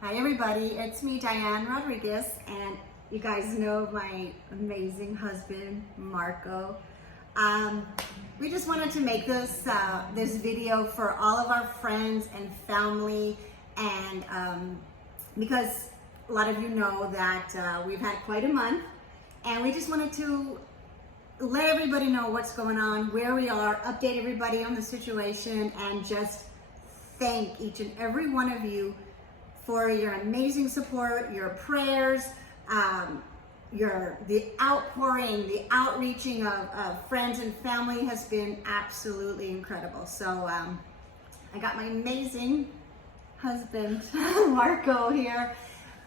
Hi everybody, it's me, Diane Rodriguez, and you guys know my amazing husband, Marco. We just wanted to make this video for all of our friends and family, and because a lot of you know that we've had quite a month, and we just wanted to let everybody know what's going on, where we are, update everybody on the situation, and just thank each and every one of you for your amazing support, your prayers, the outpouring, the outreaching of friends and family has been absolutely incredible. So I got my amazing husband, Marco, here,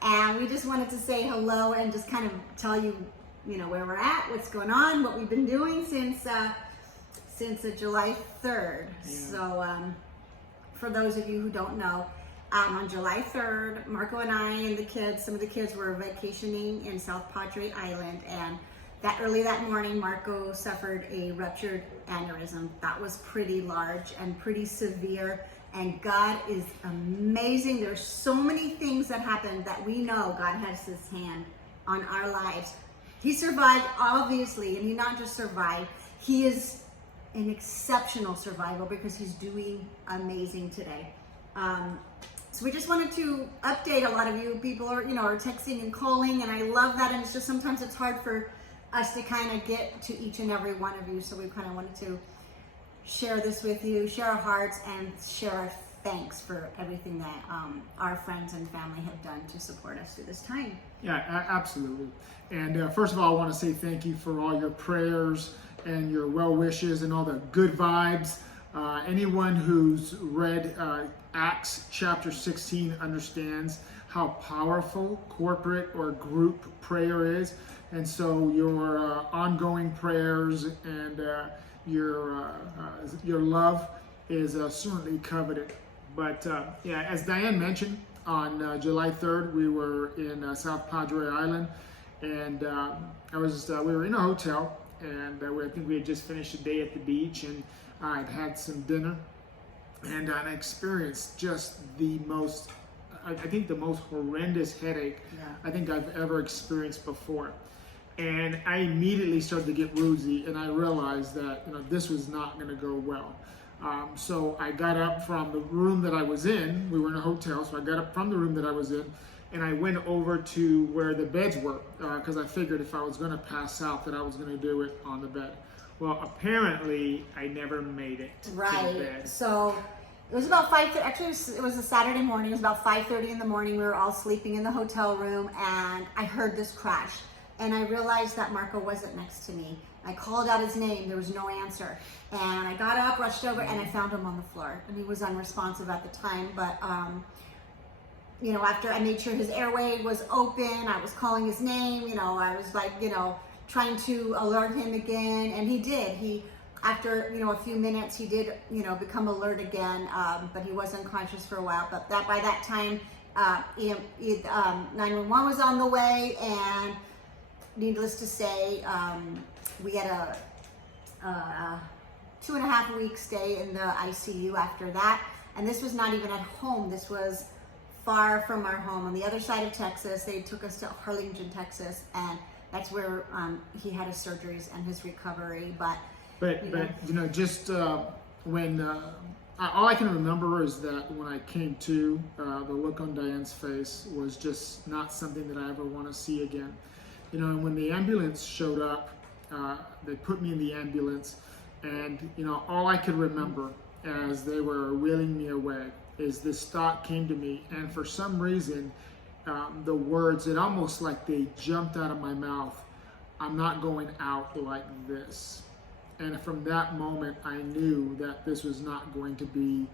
and we just wanted to say hello and just kind of tell you, where we're at, what's going on, what we've been doing since July 3rd. Yeah. So for those of you who don't know, on July 3rd, Marco and I and the kids, some of the kids were vacationing in South Padre Island, and early that morning, Marco suffered a ruptured aneurysm. That was pretty large and pretty severe, and God is amazing. There's so many things that happened that we know God has His hand on our lives. He survived, obviously, and He not just survived, He is an exceptional survivor because He's doing amazing today. So we just wanted to update. A lot of you people are texting and calling, and I love that. And it's just sometimes it's hard for us to kind of get to each and every one of you. So we kind of wanted to share this with you, share our hearts, and share our thanks for everything that our friends and family have done to support us through this time. Yeah, absolutely. And first of all, I want to say thank you for all your prayers and your well wishes and all the good vibes. Anyone who's read Acts chapter 16 understands how powerful corporate or group prayer is. And so your ongoing prayers and your love is certainly coveted. But as Diane mentioned, on July 3rd, we were in South Padre Island, and we were in a hotel, and I think we had just finished a day at the beach, and I'd had some dinner, and I experienced just the most horrendous headache I think I've ever experienced before. And I immediately started to get woozy, and I realized that this was not going to go well. So I got up from the room that I was in. We were in a hotel, so I got up from the room that I was in, and I went over to where the beds were, because I figured if I was going to pass out that I was going to do it on the bed. Well, apparently, I never made it to the bed. So it was about 5:30. Actually, it was a Saturday morning. It was about 5:30 in the morning. We were all sleeping in the hotel room, and I heard this crash. And I realized that Marco wasn't next to me. I called out his name. There was no answer. And I got up, rushed over, and I found him on the floor. And he was unresponsive at the time. But, after I made sure his airway was open, I was calling his name. I was like, trying to alert him again, and he did. After a few minutes, he did become alert again, but he was unconscious for a while. But by that time, 911 was on the way, and needless to say, we had a 2.5 week stay in the ICU after that. And this was not even at home. This was far from our home on the other side of Texas. They took us to Harlingen, Texas, and that's where he had his surgeries and his recovery. But just when all I can remember is that when I came to, the look on Diane's face was just not something that I ever want to see again. And when the ambulance showed up, they put me in the ambulance, and all I could remember as they were wheeling me away is this thought came to me, and for some reason, the words, it almost like they jumped out of my mouth. I'm not going out like this. And from that moment, I knew that this was not going to be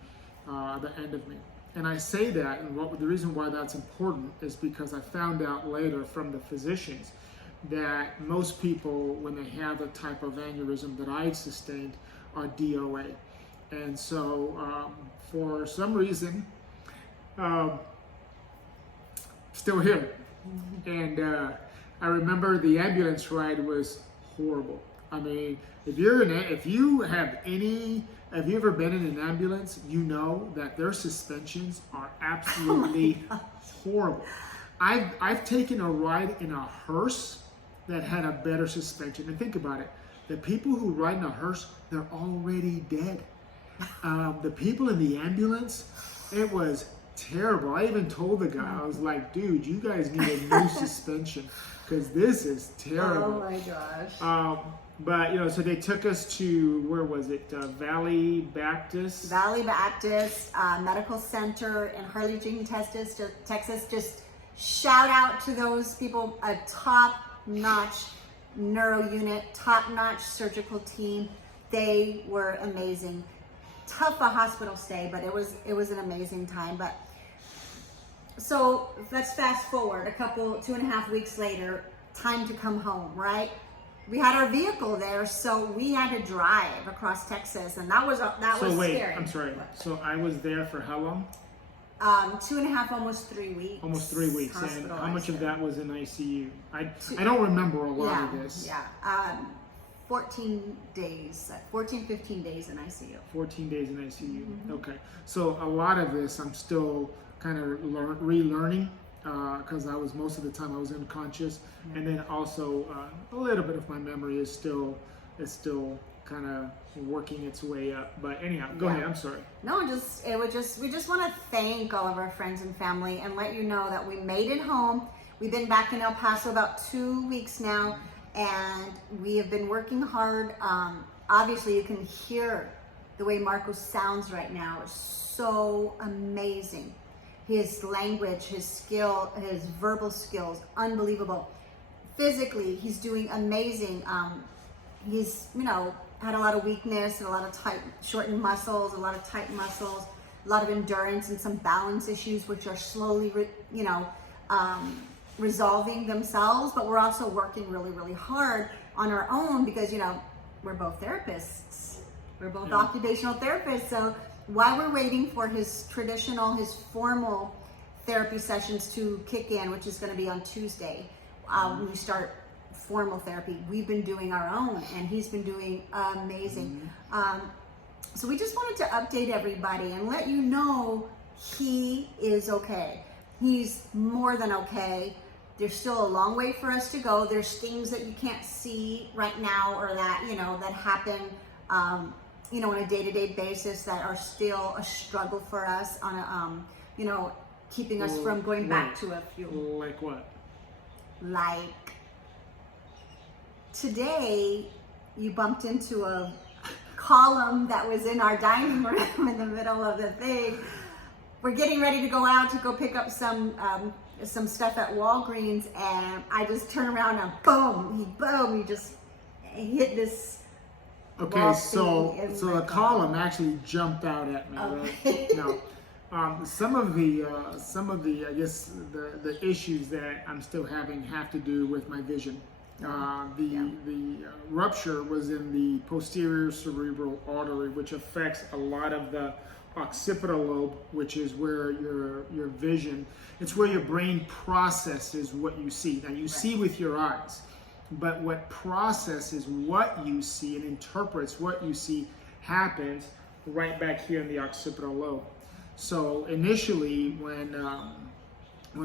the end of me. And I say that, and the reason why that's important is because I found out later from the physicians that most people, when they have a type of aneurysm that I sustained, are DOA. And so for some reason, still here. And I remember the ambulance ride was horrible. I mean, if you have any Have you ever been in an ambulance? You know that their suspensions are absolutely horrible. I've taken a ride in a hearse that had a better suspension. And think about it. The people who ride in a hearse, they're already dead. The people in the ambulance, it was terrible. I even told the guy, I was like, dude, you guys need a new suspension because this is terrible. Oh my gosh. But, you know, so they took us to, where was it? Valley Baptist Medical Center in Harlingen, Texas. Just shout out to those people, a top-notch neuro unit, top-notch surgical team. They were amazing. Tough a hospital stay, but it was an amazing time. But so let's fast forward 2.5 weeks later, time to come home, right? We had our vehicle there, so we had to drive across Texas, and that was scary. I'm sorry. So I was there for how long? 2.5, almost 3 weeks. Almost 3 weeks. And how much of that was in ICU? I don't remember a lot of this. Yeah. 14 days, 15 days in ICU. 14 days in ICU. Mm-hmm. Okay. So a lot of this I'm still kind of relearning. Because most of the time I was unconscious, and then also a little bit of my memory is still kind of working its way up. But anyhow, go ahead. I'm sorry. No, we just want to thank all of our friends and family and let you know that we made it home. We've been back in El Paso about 2 weeks now, and we have been working hard. Obviously, you can hear the way Marco sounds right now. It's so amazing. His language, his skill, his verbal skills, unbelievable. Physically, he's doing amazing. He's, had a lot of weakness and a lot of tight, shortened muscles, a lot of tight muscles, a lot of endurance and some balance issues, which are slowly, resolving themselves. But we're also working really, really hard on our own because, we're both therapists. We're both occupational therapists. So while we're waiting for his formal therapy sessions to kick in, which is going to be on Tuesday, when we start formal therapy, we've been doing our own, and he's been doing amazing. So we just wanted to update everybody and let you know he is okay. He's more than okay. There's still a long way for us to go. There's things that you can't see right now, or that, that happen on a day-to-day basis that are still a struggle for us on a, keeping us from going back to a few. Like what? Like today, you bumped into a column that was in our dining room in the middle of the thing. We're getting ready to go out to go pick up some stuff at Walgreens, and I just turn around and boom, he just hit this. Okay, so the column actually jumped out at me. Okay. Right? Now, some of the I guess the issues that I'm still having have to do with my vision. The rupture was in the posterior cerebral artery, which affects a lot of the occipital lobe, which is where your vision. It's where your brain processes what you see. Now you see with your eyes. But what processes what you see and interprets what you see happens right back here in the occipital lobe. So initially, when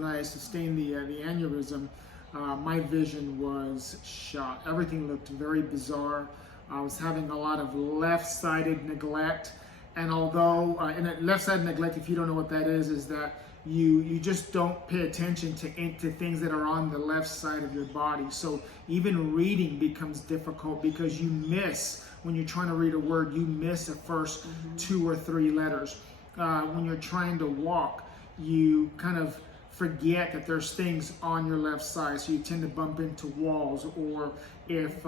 I sustained the aneurysm, my vision was shot. Everything looked very bizarre. I was having a lot of left-sided neglect, and although left-sided neglect, if you don't know what that is that you just don't pay attention to things that are on the left side of your body. So even reading becomes difficult because you miss, when you're trying to read a word, you miss the first 2 or 3 letters. When you're trying to walk, you kind of forget that there's things on your left side, so you tend to bump into walls, or if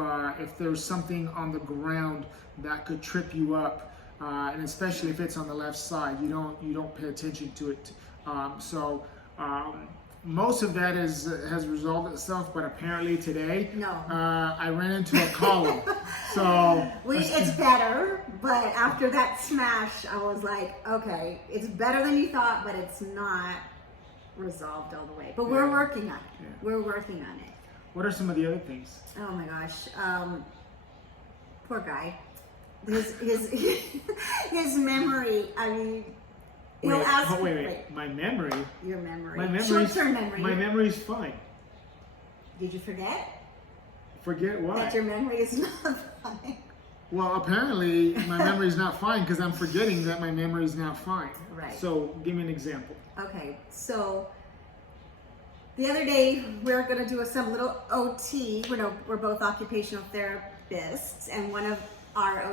there's something on the ground that could trip you up, and especially if it's on the left side, you don't pay attention to it. Most of that has resolved itself, but apparently today, I ran into a column. So it's better, but after that smash, I was like, okay, it's better than you thought, but it's not resolved all the way. But we're working on it. Yeah. We're working on it. What are some of the other things? Oh my gosh, poor guy. his memory. I mean, he'll ask. Wait. My memory. Your memory. My memory. Short-term memory. My memory's fine. Did you forget? Forget what? That your memory is not fine. Well, apparently my memory's not fine because I'm forgetting that my memory's not fine. Right. So give me an example. Okay, so the other day we're going to do some little OT. We're both occupational therapists, and one of our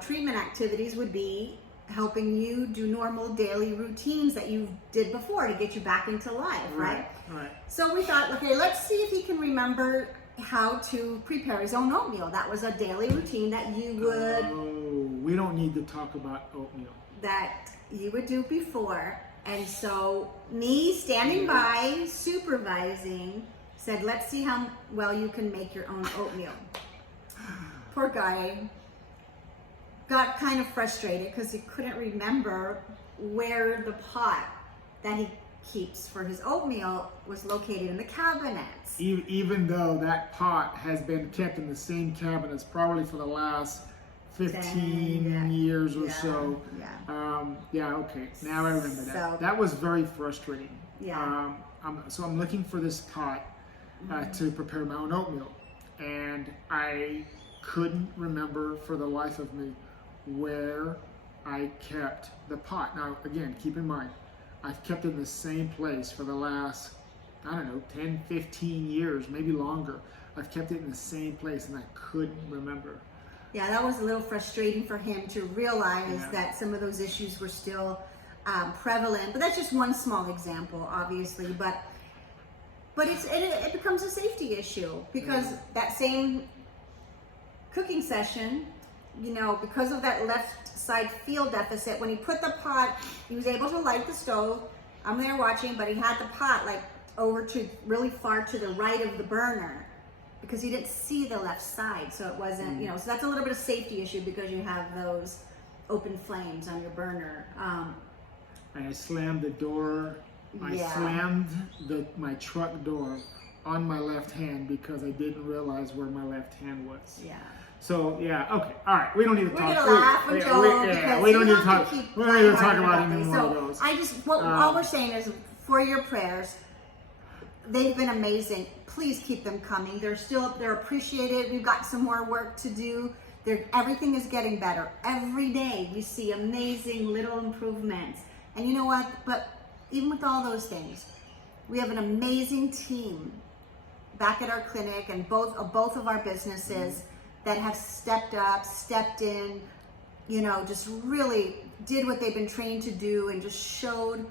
treatment activities would be helping you do normal daily routines that you did before to get you back into life, right? Right. So we thought, okay, let's see if he can remember how to prepare his own oatmeal. That was a daily routine that you would we don't need to talk about oatmeal. That you would do before. And so me standing by, supervising, said, let's see how well you can make your own oatmeal. Poor guy got kind of frustrated because he couldn't remember where the pot that he keeps for his oatmeal was located in the cabinets. Even though that pot has been kept in the same cabinets probably for the last 15 years or so. Okay. Now I remember that. So, that was very frustrating. Yeah. I'm looking for this pot to prepare my own oatmeal. And I couldn't remember for the life of me where I kept the pot. Now, again, keep in mind, I've kept it in the same place for the last, 10, 15 years, maybe longer. I've kept it in the same place and I couldn't remember. Yeah, that was a little frustrating for him to realize that some of those issues were still prevalent. But that's just one small example, obviously. But it becomes a safety issue because that same cooking session, because of that left side field deficit, when he put the pot, he was able to light the stove. I'm there watching, but he had the pot like over to really far to the right of the burner because he didn't see the left side. So it wasn't, so that's a little bit of safety issue because you have those open flames on your burner. And I slammed the door. I slammed my truck door on my left hand because I didn't realize where my left hand was. Yeah. So okay, all right. We don't need to talk. We're gonna laugh and joke. We don't need to talk. We don't need to talk about any more of those. All we're saying is, for your prayers, they've been amazing. Please keep them coming. They're appreciated. We've got some more work to do. Everything is getting better every day. We see amazing little improvements. And you know what? But even with all those things, we have an amazing team back at our clinic and both of our businesses that have stepped up, stepped in, just really did what they've been trained to do and just showed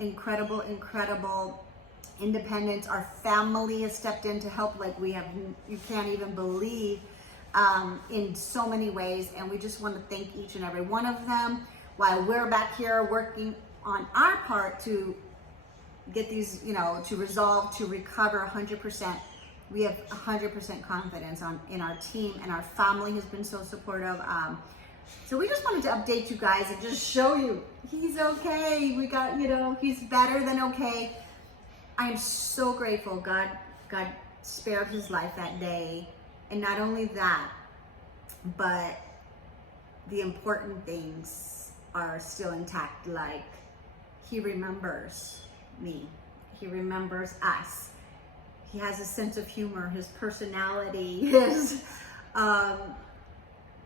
incredible independence. Our family has stepped in to help like you can't even believe, in so many ways. And we just want to thank each and every one of them while we're back here working on our part to get these, to resolve, to recover 100%. We have 100% confidence in our team, and our family has been so supportive. So we just wanted to update you guys and just show you he's okay. We got, he's better than okay. I'm so grateful God spared his life that day. And not only that, but the important things are still intact. Like he remembers me. He remembers us. He has a sense of humor, his personality, his, and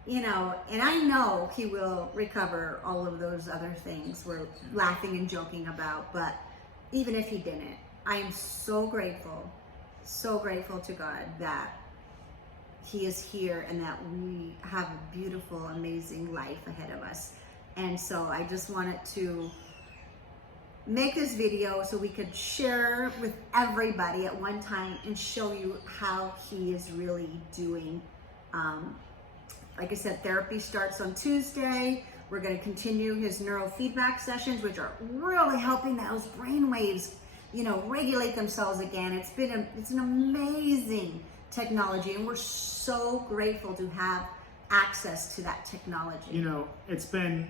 I know he will recover all of those other things we're laughing and joking about. But even if he didn't, I am so grateful to God that he is here and that we have a beautiful, amazing life ahead of us. And so I just wanted to make this video so we could share with everybody at one time and show you how he is really doing. Like I said, therapy starts on Tuesday. We're going to continue his neurofeedback sessions, which are really helping those brain waves, regulate themselves again. It's an amazing technology, and we're so grateful to have access to that technology. It's been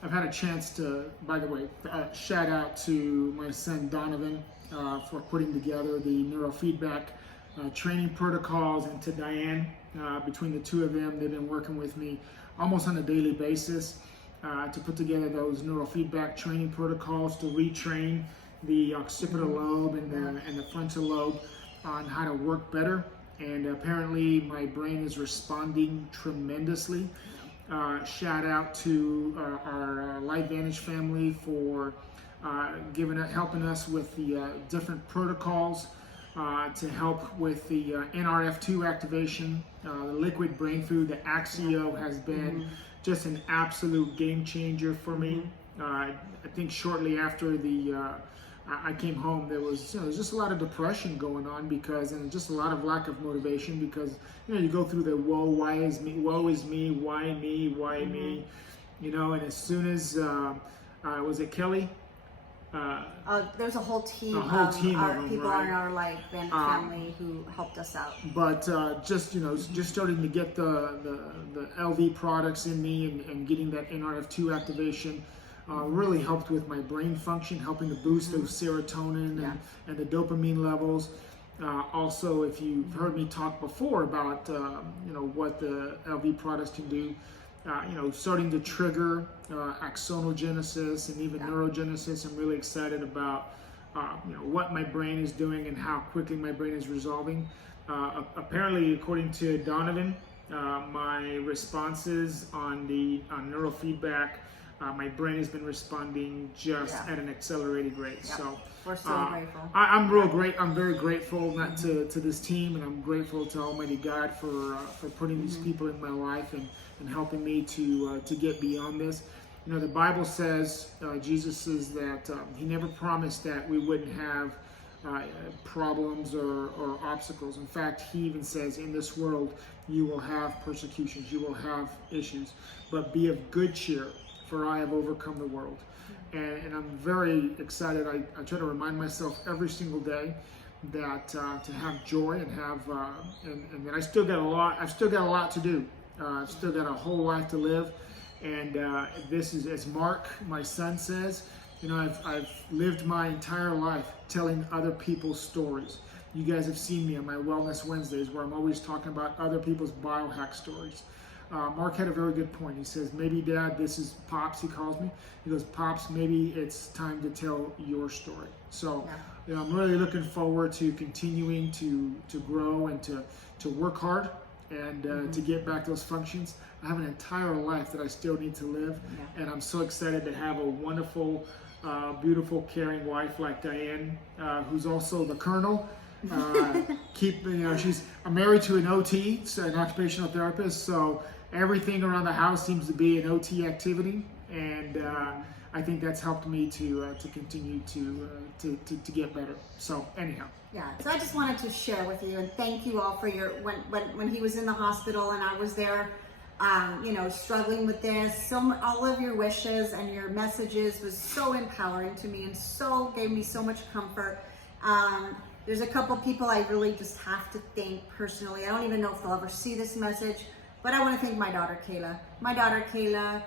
I've had a chance to, by the way, shout out to my son Donovan for putting together the neurofeedback training protocols, and to Diane. Between the two of them, they've been working with me almost on a daily basis to put together those neurofeedback training protocols to retrain the occipital lobe and the frontal lobe on how to work better. And apparently my brain is responding tremendously. Shout out to our LifeVantage family for helping us with the different protocols to help with the NRF2 activation. The liquid brain food, the Axio, has been just an absolute game changer for me. I think shortly after I came home, there was just a lot of depression going on and just a lot of lack of motivation because you go through the woe is me, why me, and as soon as was it Kelly? There's a whole team of them, people right? in our life and family who helped us out. But just starting to get the LV products in me and getting that NRF2 activation really helped with my brain function, helping to boost those serotonin and the dopamine levels. Also, if you've heard me talk before about what the LV products can do, starting to trigger axonogenesis and even neurogenesis. I'm really excited about what my brain is doing and how quickly my brain is resolving. Apparently, according to Donovan, my responses on neurofeedback, my brain has been responding just at an accelerated rate. So we're so grateful. I'm very grateful to this team, and I'm grateful to Almighty God for putting these people in my life and helping me to get beyond this. The Bible says, Jesus says that he never promised that we wouldn't have problems or obstacles. In fact, he even says, in this world you will have persecutions, you will have issues, but be of good cheer, for I have overcome the world. And I'm very excited. I try to remind myself every single day that to have joy and have and that I've still got a lot to do. I've still got a whole life to live. And this is, as Mark, my son, says, I've lived my entire life telling other people's stories. You guys have seen me on my Wellness Wednesdays where I'm always talking about other people's biohack stories. Mark had a very good point. He says, maybe Dad, this is Pops, he calls me. He goes, Pops, maybe it's time to tell your story. So, I'm really looking forward to continuing to grow and to work hard and to get back those functions. I have an entire life that I still need to live, and I'm so excited to have a wonderful, beautiful, caring wife like Diane, who's also the Colonel. I'm married to an OT, so an occupational therapist, so everything around the house seems to be an OT activity, and I think that's helped me to continue to get better. So anyhow. Yeah, so I just wanted to share with you and thank you all for your when he was in the hospital and I was there, struggling with this. All of your wishes and your messages was so empowering to me and so gave me so much comfort. There's a couple people I really just have to thank personally. I don't even know if they'll ever see this message, but I want to thank my daughter Kayla. My daughter Kayla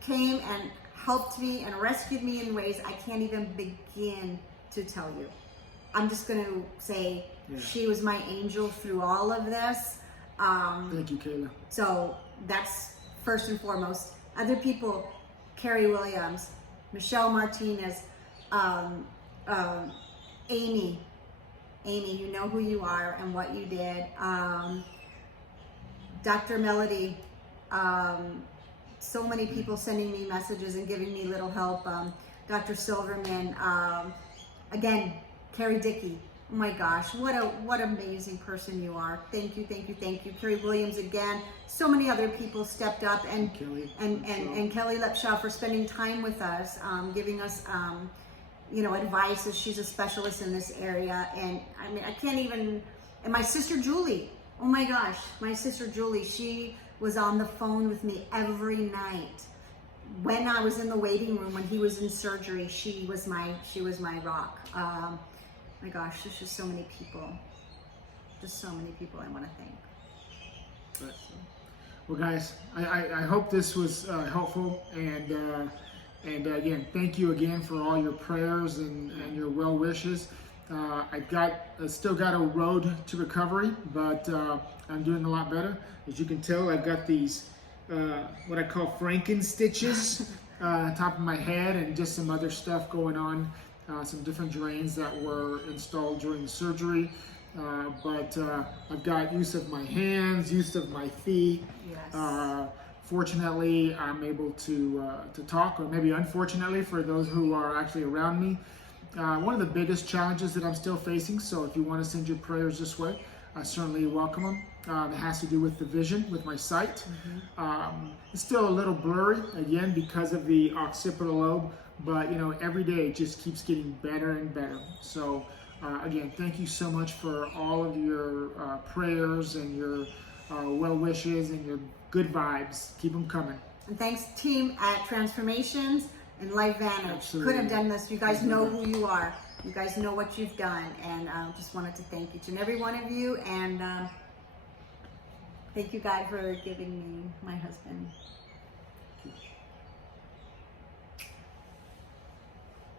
came and helped me and rescued me in ways I can't even begin to tell you. I'm just going to say she was my angel through all of this. Thank you, Kayla. So that's first and foremost. Other people, Carrie Williams, Michelle Martinez, Amy, you know who you are and what you did. Dr. Melody, so many people sending me messages and giving me little help. Dr. Silverman, again, Carrie Dickey. Oh my gosh, what amazing person you are. Thank you. Carrie Williams again. So many other people stepped up and Kelly Lepshaw for spending time with us, giving us advice as she's a specialist in this area. And I mean, I can't even, and my sister Julie, oh my gosh, my sister Julie, she was on the phone with me every night. When I was in the waiting room, when he was in surgery, she was my rock. My gosh, there's just so many people I want to thank. Well, guys, I hope this was helpful, and again, thank you again for all your prayers and your well wishes. Still got a road to recovery, but I'm doing a lot better. As you can tell, I've got these what I call Franken stitches on top of my head, and just some other stuff going on, some different drains that were installed during the surgery. But I've got use of my hands, use of my feet. Yes. Fortunately, I'm able to talk, or maybe unfortunately for those who are actually around me. One of the biggest challenges that I'm still facing, so if you want to send your prayers this way, I certainly welcome them. It has to do with the vision, with my sight. It's still a little blurry, again, because of the occipital lobe, but every day it just keeps getting better and better. So again, thank you so much for all of your prayers and your well wishes and your good vibes. Keep them coming. And thanks, team at Transformations and Life Vantage. Absolutely. Couldn't have done this. You guys know who you are. You guys know what you've done, and just wanted to thank each and every one of you, and thank you, God, for giving me my husband.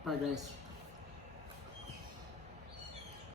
Bye, guys.